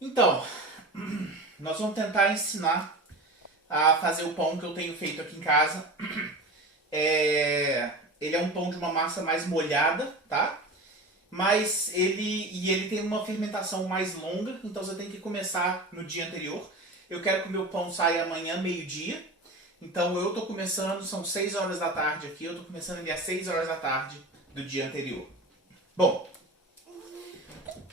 Então, nós vamos tentar ensinar a fazer o pão que eu tenho feito aqui em casa. Ele é um pão de uma massa mais molhada, tá? Mas ele tem uma fermentação mais longa, então você tem que começar no dia anterior. Eu quero que o meu pão saia amanhã, meio-dia. Então eu tô começando, são 6 horas da tarde aqui, eu tô começando ali às 6 horas da tarde do dia anterior. Bom,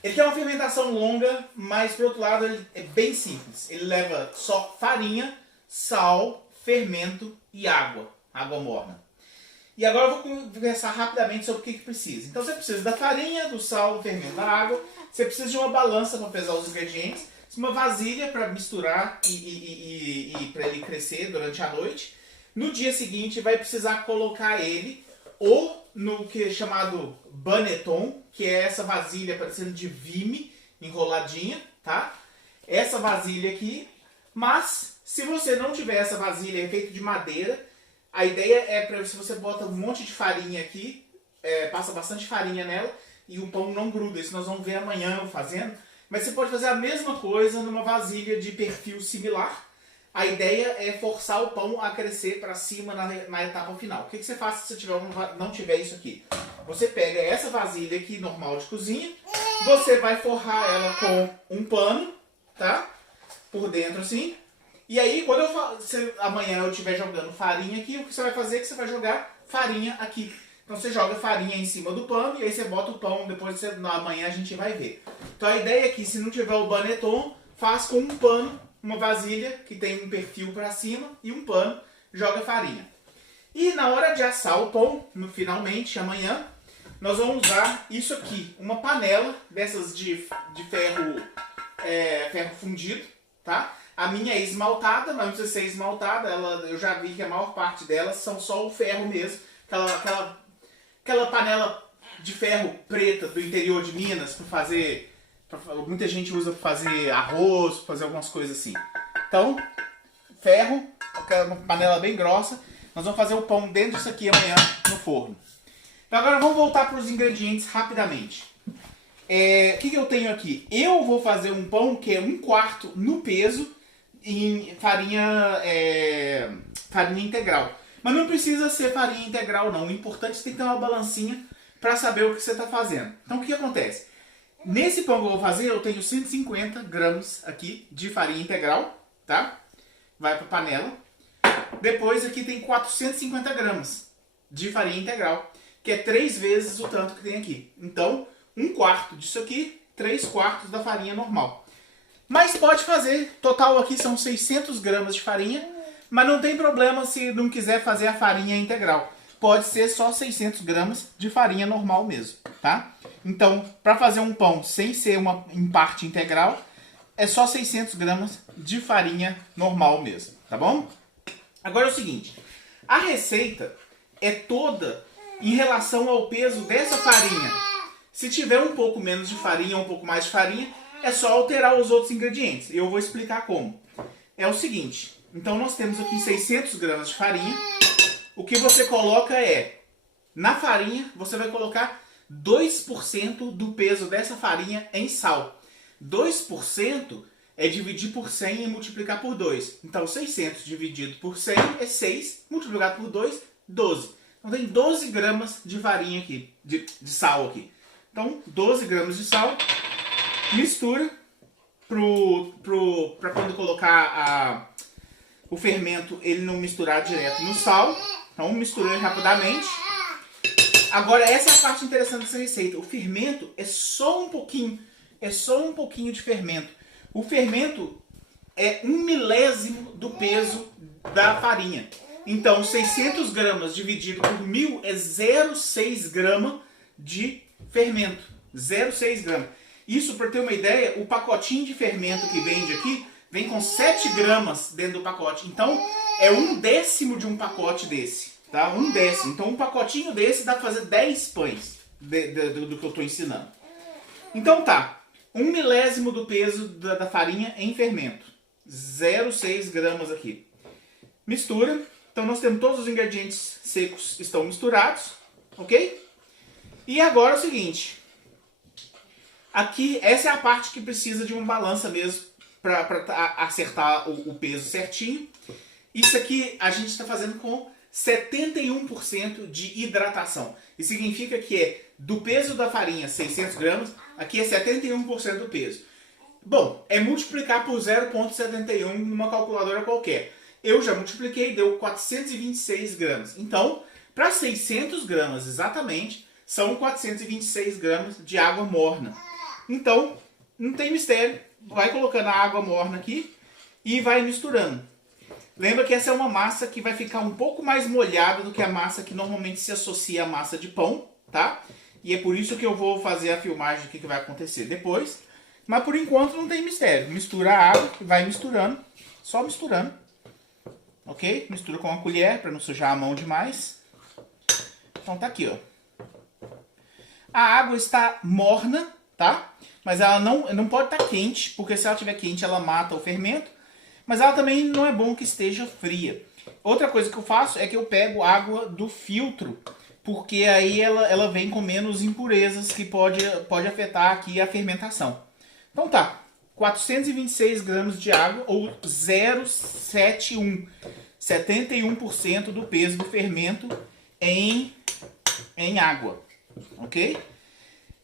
ele tem uma fermentação longa, mas por outro lado ele é bem simples. Ele leva só farinha, sal, fermento e água morna. E agora eu vou conversar rapidamente sobre o que precisa. Então você precisa da farinha, do sal, do fermento, da água. Você precisa de uma balança para pesar os ingredientes, uma vasilha para misturar e para ele crescer durante a noite. No dia seguinte vai precisar colocar ele ou no que é chamado baneton, que é essa vasilha parecendo de vime enroladinha, tá? Essa vasilha aqui. Mas se você não tiver essa vasilha, é feito de madeira. A ideia é para se você bota um monte de farinha aqui, passa bastante farinha nela e o pão não gruda. Isso nós vamos ver amanhã eu fazendo. Mas você pode fazer a mesma coisa numa vasilha de perfil similar. A ideia é forçar o pão a crescer para cima na etapa final. O que você faz se você não tiver isso aqui? Você pega essa vasilha aqui normal de cozinha, você vai forrar ela com um pano, tá? Por dentro assim. E aí, quando amanhã eu estiver jogando farinha aqui, o que você vai fazer é que você vai jogar farinha aqui. Então você joga farinha em cima do pano e aí você bota o pão, depois amanhã a gente vai ver. Então a ideia é que se não tiver o baneton, faz com um pano, uma vasilha que tem um perfil para cima e um pano, joga farinha. E na hora de assar o pão, finalmente, amanhã, nós vamos usar isso aqui, uma panela dessas de ferro, ferro fundido, tá? A minha é esmaltada, mas não precisa ser esmaltada, eu já vi que a maior parte delas são só o ferro mesmo, aquela panela de ferro preta do interior de Minas para fazer, muita gente usa para fazer arroz, para fazer algumas coisas assim. Então, ferro, uma panela bem grossa. Nós vamos fazer o pão dentro disso aqui amanhã no forno. Então agora vamos voltar para os ingredientes rapidamente. O que eu tenho aqui? Eu vou fazer um pão que é 1/4 no peso em farinha integral. Mas não precisa ser farinha integral não. O importante é que você tem que ter uma balancinha para saber o que você está fazendo. Então o que acontece? Nesse pão que eu vou fazer, eu tenho 150 gramas aqui de farinha integral, tá? Vai para a panela. Depois aqui tem 450 gramas de farinha integral, que é 3 vezes o tanto que tem aqui. Então, 1/4 disso aqui, 3/4 da farinha normal. Mas pode fazer, total aqui são 600 gramas de farinha, mas não tem problema se não quiser fazer a farinha integral. Pode ser só 600 gramas de farinha normal mesmo, tá? Então, para fazer um pão sem ser em parte integral, é só 600 gramas de farinha normal mesmo, tá bom? Agora é o seguinte, a receita é toda em relação ao peso dessa farinha. Se tiver um pouco menos de farinha ou um pouco mais de farinha, é só alterar os outros ingredientes. E eu vou explicar como. É o seguinte, então nós temos aqui 600 gramas de farinha. O que você coloca na farinha, você vai colocar 2% do peso dessa farinha em sal. 2% é dividir por 100 e multiplicar por 2. Então 600 dividido por 100 é 6, multiplicado por 2, 12. Então tem 12 gramas de farinha aqui, de sal aqui. Então 12 gramas de sal, mistura para quando colocar o fermento ele não misturar direto no sal. Então misturou rapidamente. Agora essa é a parte interessante dessa receita. O fermento é só um pouquinho de fermento. O fermento é 1/1000 do peso da farinha. Então 600 gramas dividido por 1000 é 0,6 grama de fermento. 0,6 grama. Isso, para ter uma ideia, o pacotinho de fermento que vende aqui vem com 7 gramas dentro do pacote. Então é 1/10 de um pacote desse. Tá? 1/10. Então um pacotinho desse dá para fazer 10 pães do que eu estou ensinando. Então tá. 1/1000 do peso da farinha em fermento. 0,6 gramas aqui. Mistura. Então nós temos todos os ingredientes secos estão misturados. Ok? E agora é o seguinte. Aqui, essa é a parte que precisa de uma balança mesmo para acertar o peso certinho. Isso aqui a gente está fazendo com 71% de hidratação. Isso significa que é do peso da farinha, 600 gramas, aqui é 71% do peso. Bom, é multiplicar por 0,71 numa calculadora qualquer. Eu já multipliquei, deu 426 gramas. Então, para 600 gramas exatamente, são 426 gramas de água morna. Então, não tem mistério. Vai colocando a água morna aqui e vai misturando. Lembra que essa é uma massa que vai ficar um pouco mais molhada do que a massa que normalmente se associa à massa de pão, tá? E é por isso que eu vou fazer a filmagem do que vai acontecer depois. Mas por enquanto não tem mistério. Mistura a água e vai misturando, só misturando. Ok? Mistura com uma colher para não sujar a mão demais. Então tá aqui, ó. A água está morna, tá? Mas ela não pode estar quente, porque se ela estiver quente ela mata o fermento. Mas ela também não é bom que esteja fria. Outra coisa que eu faço é que eu pego água do filtro, porque aí ela vem com menos impurezas que pode afetar aqui a fermentação. Então tá, 426 gramas de água, ou 0,71, 71% do peso do fermento em água, ok?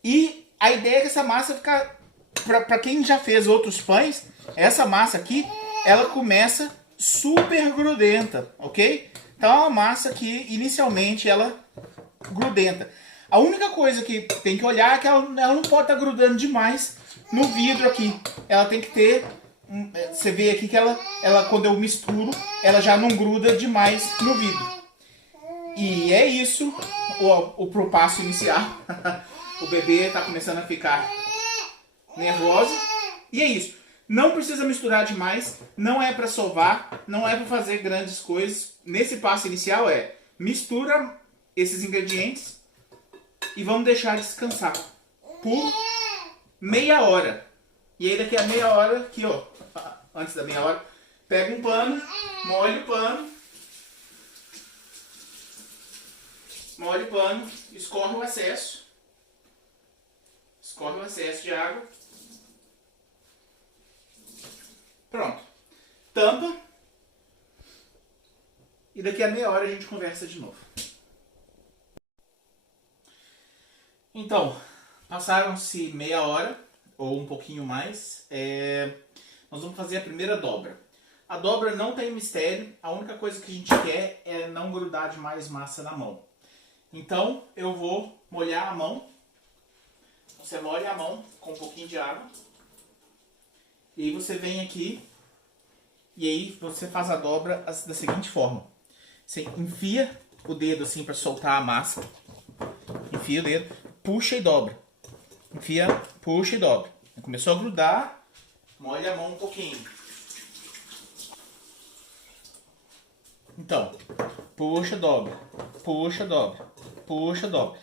E a ideia é que essa massa fica, para quem já fez outros pães, essa massa aqui, ela começa super grudenta, ok? Então é uma massa que inicialmente ela grudenta. A única coisa que tem que olhar é que ela não pode estar grudando demais no vidro aqui. Ela tem que ter, você vê aqui que ela quando eu misturo, ela já não gruda demais no vidro. E é isso, pro passo inicial. O bebê está começando a ficar nervoso. E é isso. Não precisa misturar demais, não é para sovar, não é para fazer grandes coisas. Nesse passo inicial mistura esses ingredientes e vamos deixar descansar por meia hora. E aí daqui a meia hora, aqui ó, antes da meia hora, pega um pano, molha o pano, escorre o excesso de água. Pronto. Tampa. E daqui a meia hora a gente conversa de novo. Então, passaram-se meia hora, ou um pouquinho mais. Nós vamos fazer a primeira dobra. A dobra não tem mistério. A única coisa que a gente quer é não grudar demais massa na mão. Então, eu vou molhar a mão. Você molha a mão com um pouquinho de água. E aí você vem aqui e aí você faz a dobra da seguinte forma. Você enfia o dedo assim para soltar a massa. Enfia o dedo, puxa e dobra. Enfia, puxa e dobra. Começou a grudar, molha a mão um pouquinho. Então, puxa, dobra, puxa, dobra, puxa, dobra.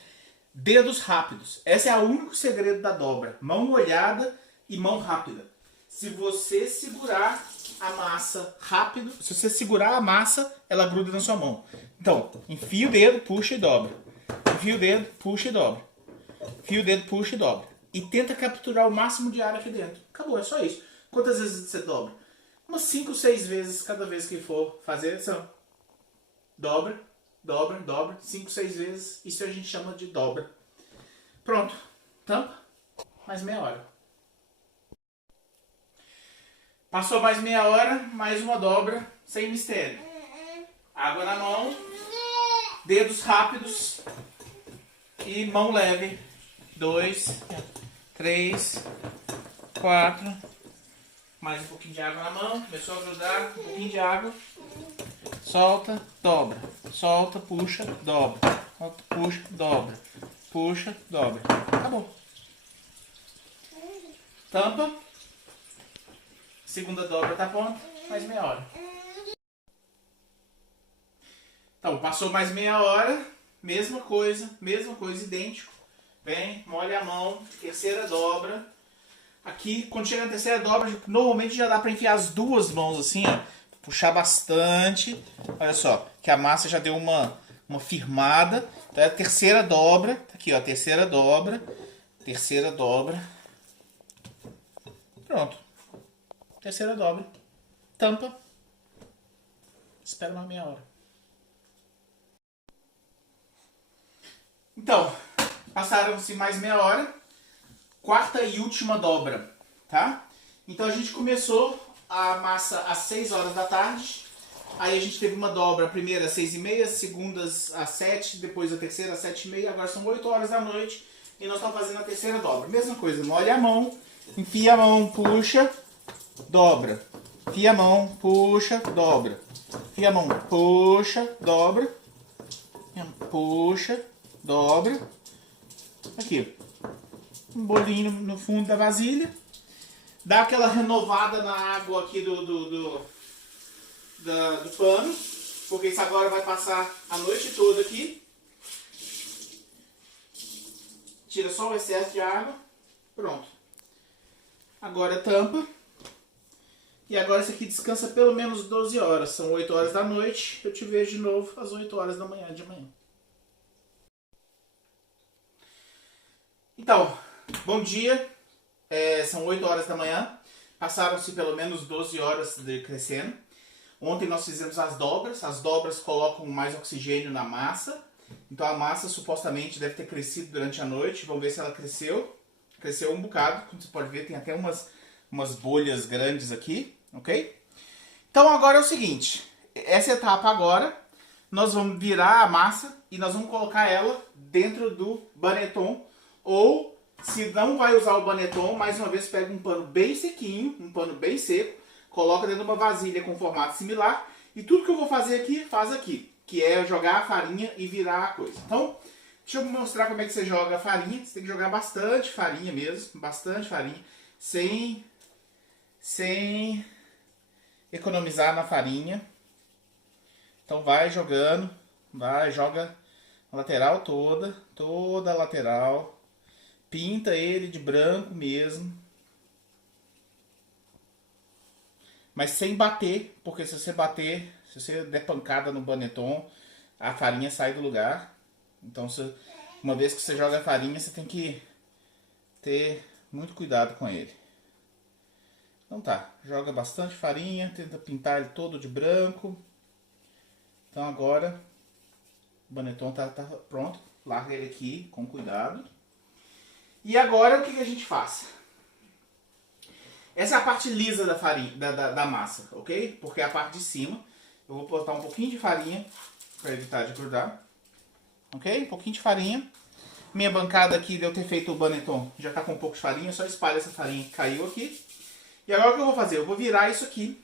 Dedos rápidos. Esse é o único segredo da dobra. Mão molhada e mão rápida. Se você segurar a massa rápido, se você segurar a massa, ela gruda na sua mão. Então, enfia o dedo, puxa e dobra. Enfia o dedo, puxa e dobra. Enfia o dedo, puxa e dobra. E tenta capturar o máximo de ar aqui dentro. Acabou, é só isso. Quantas vezes você dobra? Umas 5, 6 vezes cada vez que for fazer. São dobra, dobra, dobra. 5, 6 vezes. Isso a gente chama de dobra. Pronto. Tampa. Mais meia hora. Passou mais meia hora, mais uma dobra, sem mistério. Água na mão, dedos rápidos e mão leve. 2, 3, 4. Mais um pouquinho de água na mão, começou a grudar, um pouquinho de água. Solta, dobra. Solta, puxa, dobra. Solta, puxa, dobra. Puxa, dobra. Acabou. Tampa. Segunda dobra tá pronta, mais meia hora. Então, passou mais meia hora, mesma coisa, idêntico. Vem, molha a mão, terceira dobra. Aqui, quando chega na terceira dobra, normalmente já dá para enfiar as duas mãos assim, ó. Puxar bastante. Olha só, que a massa já deu uma firmada. Então é a terceira dobra. Tá aqui, ó, terceira dobra. Terceira dobra. Pronto. Terceira dobra. Tampa. Espera uma meia hora. Então, passaram-se mais meia hora. Quarta e última dobra, tá? Então a gente começou a massa às 6 horas da tarde. Aí a gente teve uma dobra, a primeira às 6h30, segundas às 7, depois a terceira às 7h30. Agora são 8 horas da noite e nós estamos fazendo a terceira dobra. Mesma coisa, molha a mão, enfia a mão, puxa, dobra. Enfia a mão, puxa, dobra. Enfia a mão, puxa, dobra. Puxa, dobra. Aqui, um bolinho no fundo da vasilha. Dá aquela renovada na água aqui do pano, porque isso agora vai passar a noite toda aqui. Tira só o excesso de água. Pronto. Agora tampa. E agora isso aqui descansa pelo menos 12 horas. São 8 horas da noite. Eu te vejo de novo às 8 horas da manhã de amanhã. Então, bom dia. São 8 horas da manhã. Passaram-se pelo menos 12 horas de crescendo. Ontem nós fizemos as dobras. As dobras colocam mais oxigênio na massa. Então a massa supostamente deve ter crescido durante a noite. Vamos ver se ela cresceu. Cresceu um bocado. Como você pode ver, tem até umas bolhas grandes aqui. Ok? Então agora é o seguinte. Essa etapa agora, nós vamos virar a massa e nós vamos colocar ela dentro do baneton. Ou, se não vai usar o baneton, mais uma vez pega um pano bem sequinho, um pano bem seco, coloca dentro de uma vasilha com formato similar. E tudo que eu vou fazer aqui, faz aqui. Que é jogar a farinha e virar a coisa. Então, deixa eu mostrar como é que você joga a farinha. Você tem que jogar bastante farinha mesmo. Bastante farinha. Sem economizar na farinha. Então vai jogando. Vai, joga a lateral toda. Toda a lateral. Pinta ele de branco mesmo. Mas sem bater, porque se você bater, se você der pancada no baneton, a farinha sai do lugar. Então, uma vez que você joga a farinha, você tem que ter muito cuidado com ele. Então tá, joga bastante farinha, tenta pintar ele todo de branco. Então agora, o baneton tá pronto. Larga ele aqui com cuidado. E agora o que a gente faz? Essa é a parte lisa da farinha, da massa, ok? Porque é a parte de cima. Eu vou botar um pouquinho de farinha para evitar de grudar. Ok? Um pouquinho de farinha. Minha bancada aqui de eu ter feito o baneton já está com um pouco de farinha. Só espalha essa farinha que caiu aqui. E agora o que eu vou fazer? Eu vou virar isso aqui.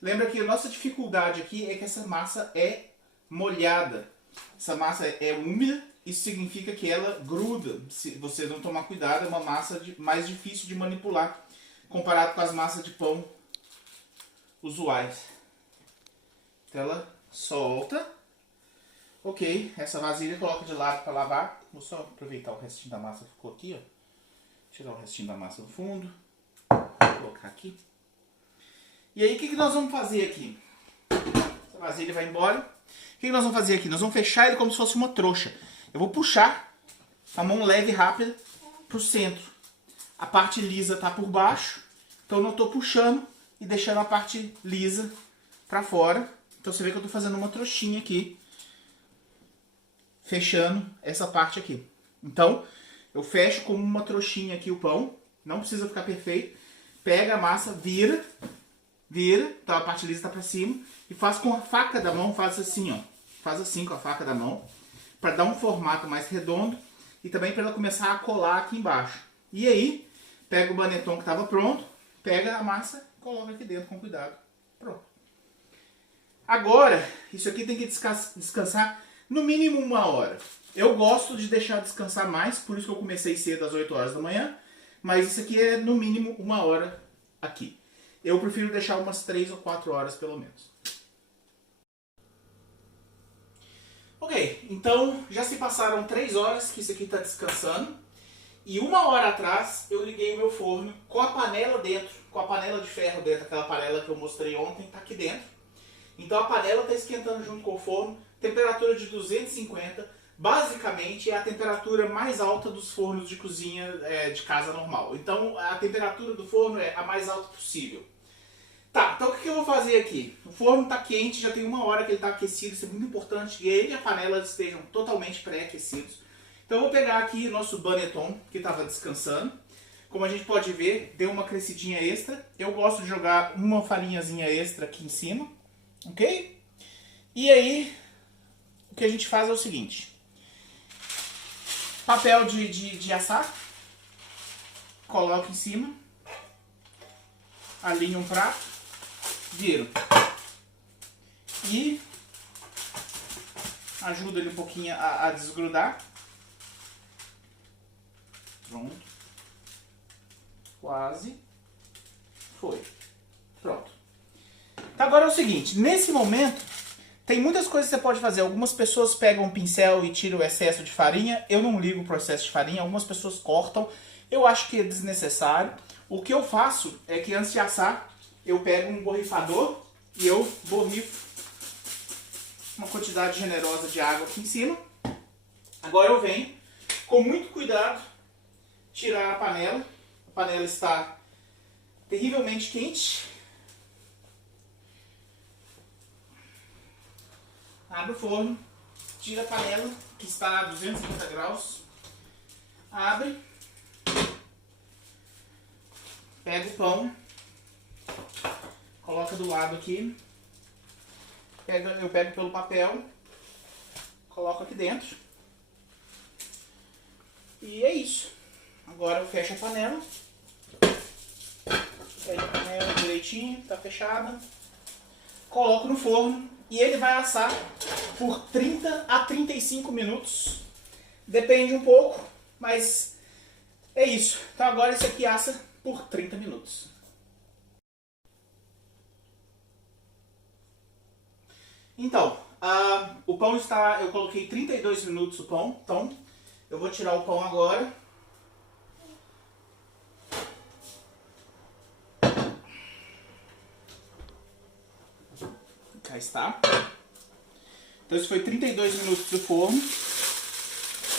Lembra que a nossa dificuldade aqui é que essa massa é molhada. Essa massa é úmida. Isso significa que ela gruda. Se você não tomar cuidado, é uma massa mais difícil de manipular comparado com as massas de pão usuais. Então ela solta. Ok, essa vasilha coloca de lado para lavar. Vou só aproveitar o restinho da massa que ficou aqui, ó. Tirar o restinho da massa do fundo. Vou colocar aqui. E aí o que nós vamos fazer aqui? Essa vasilha vai embora. O que nós vamos fazer aqui? Nós vamos fechar ele como se fosse uma trouxa. Eu vou puxar a mão leve e rápida para o centro. A parte lisa está por baixo. Então eu não estou puxando e deixando a parte lisa para fora. Então você vê que eu estou fazendo uma trouxinha aqui. Fechando essa parte aqui. Então eu fecho como uma trouxinha aqui o pão. Não precisa ficar perfeito. Pega a massa, vira. Então a parte lisa está para cima. E faz com a faca da mão, faz assim, ó. Faz assim com a faca da mão. Para dar um formato mais redondo. E também para ela começar a colar aqui embaixo. E aí, pega o baneton que estava pronto. Pega a massa e coloca aqui dentro com cuidado. Pronto. Agora, isso aqui tem que descansar no mínimo 1 hora. Eu gosto de deixar descansar mais, por isso que eu comecei cedo às 8 horas da manhã. Mas isso aqui é no mínimo 1 hora aqui. Eu prefiro deixar umas 3 ou 4 horas pelo menos. Ok, então já se passaram 3 horas que isso aqui está descansando. E 1 hora atrás eu liguei o meu forno com a panela dentro, com a panela de ferro dentro, aquela panela que eu mostrei ontem, está aqui dentro. Então a panela está esquentando junto com o forno, temperatura de 250, basicamente é a temperatura mais alta dos fornos de cozinha de casa normal. Então a temperatura do forno é a mais alta possível. Tá, então o que eu vou fazer aqui? O forno está quente, já tem 1 hora que ele está aquecido, isso é muito importante que ele e a panela estejam totalmente pré-aquecidos. Então eu vou pegar aqui nosso baneton, que estava descansando. Como a gente pode ver, deu uma crescidinha extra. Eu gosto de jogar uma farinhazinha extra aqui em cima, ok? E aí, o que a gente faz é o seguinte. Papel de assar, coloca em cima, alinha um prato, viro e ajuda ele um pouquinho a desgrudar. Pronto. Quase. Foi. Pronto. Então agora é o seguinte, nesse momento tem muitas coisas que você pode fazer. Algumas pessoas pegam um pincel e tiram o excesso de farinha. Eu não ligo para o excesso de farinha. Algumas pessoas cortam. Eu acho que é desnecessário. O que eu faço é que antes de assar, eu pego um borrifador e eu borrifo uma quantidade generosa de água aqui em cima. Agora eu venho, com muito cuidado, tirar a panela. A panela está terrivelmente quente. Abre o forno, tira a panela, que está a 250 graus. Abre. Pega o pão. Coloca do lado aqui. Eu pego pelo papel. Coloco aqui dentro. E é isso. Agora eu fecho a panela. Fecho a panela direitinho, tá fechada. Coloco no forno e ele vai assar por 30 a 35 minutos. Depende um pouco, mas é isso. Então agora esse aqui assa por 30 minutos. Então, o pão está... Eu coloquei 32 minutos o pão. Então, eu vou tirar o pão agora. Cá está. Então, isso foi 32 minutos do forno.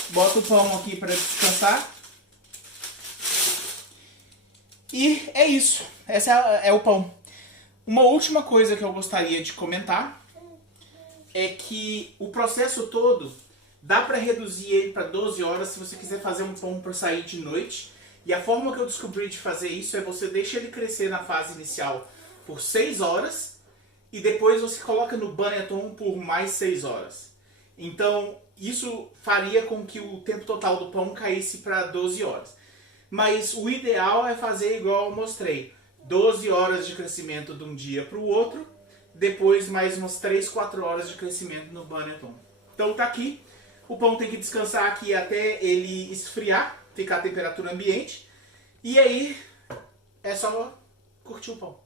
Bota o pão aqui para descansar. E é isso. Esse é o pão. Uma última coisa que eu gostaria de comentar é que o processo todo dá para reduzir ele para 12 horas se você quiser fazer um pão para sair de noite. E a forma que eu descobri de fazer isso é você deixa ele crescer na fase inicial por 6 horas e depois você coloca no baneton por mais 6 horas. Então isso faria com que o tempo total do pão caísse para 12 horas. Mas o ideal é fazer igual eu mostrei. 12 horas de crescimento de um dia para o outro. Depois mais umas 3, 4 horas de crescimento no baneton. Então tá aqui. O pão tem que descansar aqui até ele esfriar. Ficar a temperatura ambiente. E aí é só curtir o pão.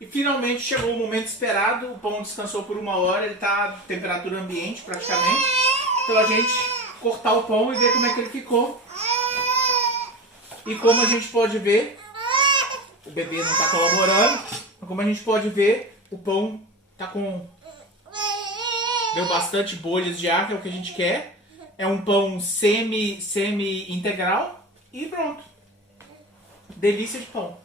E finalmente chegou o momento esperado. O pão descansou por 1 hora. Ele está a temperatura ambiente praticamente. Então a gente cortar o pão e ver como é que ele ficou. E como a gente pode ver, o bebê não está colaborando, mas como a gente pode ver, o pão está com... Deu bastante bolhas de ar, que é o que a gente quer. É um pão semi-integral e pronto. Delícia de pão.